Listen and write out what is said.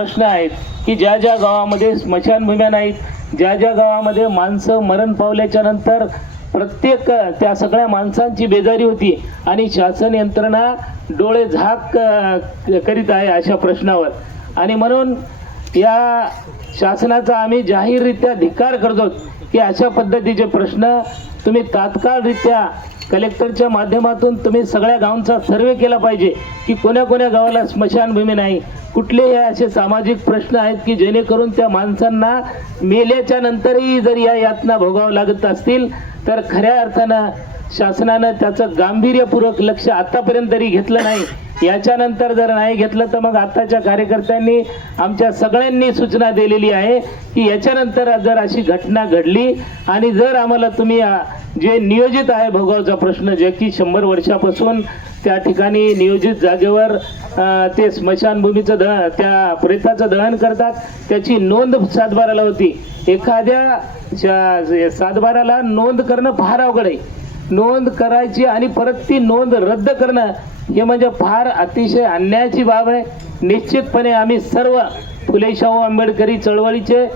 प्रश्न आहेत की ज्या ज्या गावामध्ये स्मशानभूम्या नाहीत ज्या ज्या गावामध्ये माणसं मरण पावल्याच्या नंतर प्रत्येक त्या सगळ्या माणसांची बेजारी होती आणि शासन यंत्रणा डोळे झाक करीत आहे अशा प्रश्नावर. आणि म्हणून या शासनाचा आम्ही जाहीररित्या धिक्कार करतो की अशा पद्धतीचे प्रश्न तुम्ही तात्काळरित्या कलेक्टरच्या माध्यमातून तुम्ही सगळ्या गावांचा सर्वे केला पाहिजे की कोण्या कोण्या गावाला स्मशानभूमी नाही. कुठले हे असे सामाजिक प्रश्न आहेत की जेणेकरून त्या माणसांना मेल्याच्या नंतरही जर या यातना भोगावं लागत असतील तर खऱ्या अर्थानं शासनानं त्याचं गांभीर्यपूर्वक लक्ष आतापर्यंत तरी घेतलं नाही. याच्यानंतर जर नाही घेतलं तर मग आताच्या कार्यकर्त्यांनी आमच्या सगळ्यांनी सूचना दिलेली आहे की याच्यानंतर जर अशी घटना घडली आणि जर आम्हाला तुम्ही जे नियोजित आहे भोगावचा प्रश्न जे की शंभर वर्षापासून त्या ठिकाणी नियोजित जागेवर ते स्मशानभूमीचं दहन त्या प्रेताचं दहन करतात. त्याची नोंद सातबाराला होती. एखाद्या सातबाराला नोंद करणं फार अवघड आहे. नोंद करायची आणि परत ती नोंद रद्द करणं हे म्हणजे फार अतिशय अन्यायाची बाब आहे. निश्चितपणे आम्ही सर्व फुले शाहू आंबेडकरी चळवळीचे